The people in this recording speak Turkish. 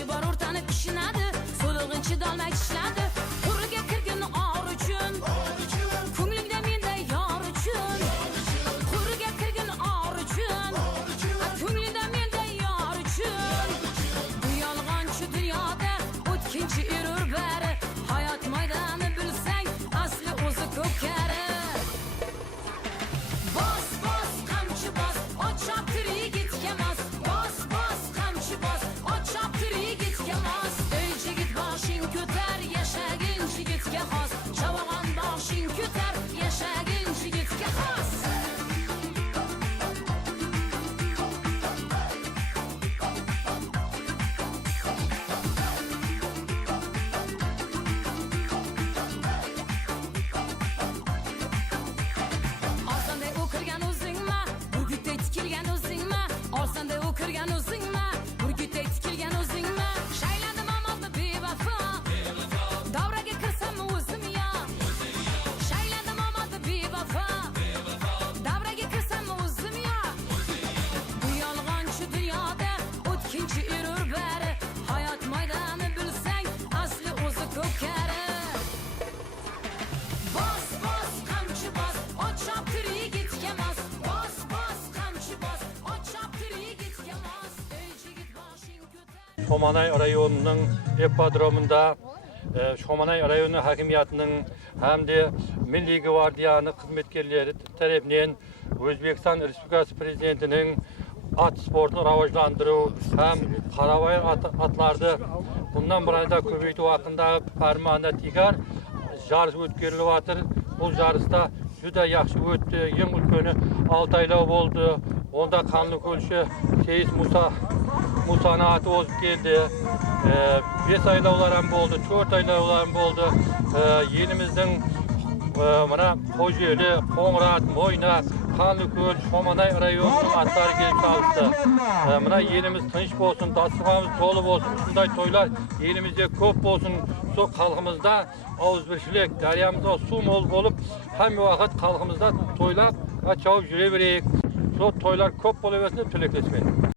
Çi barur tane kışınadı Suluğun çi dalmak işladı. Kuruge kirgini ağır üçün Kumlingde minde yar üçün. Kuruge kirgini ağır üçün Kumlingde minde yar üçün. Bu yalgancı dünyada órganos Шоманай районының эпподромында, э, Шоманай районы хакимиятының һәм де Милли гвардияны хезмәткәрләре тарафыннан Өзбекстан Республикасы президентының ат спортын раважландыру һәм каравай атларды бұндан bir айда көбейту хакында тигар жарыс өткерілі атыр. бұл жарыста жүдө яхшы өтті ең үлкөнү 6 болды. Onda kanlı kölşü Şehit Musa musanaatı olup geldi. Ee, ee, e, beş ayla olaran oldu, çört ayla olaran oldu. E, yenimizin mana Kozyeli, Pomrat, Moyna, Kanlıköl, Şomanay rayonunun atlar gelip kaldı. Mana ee, yerimiz tinç bolsun, dasturxanımız to'lib bo'lsin. Shunday to'ylar yelimizde ko'p bo'lsin. Soq xalqimizda ovuzbirchilik, daryamizda suv mo'l bo'lib, hamma vaqt xalqimizda to'ylab va chopib yuraveraylik. Toylar Kop Bolivyası'nda tülekleşmeyin.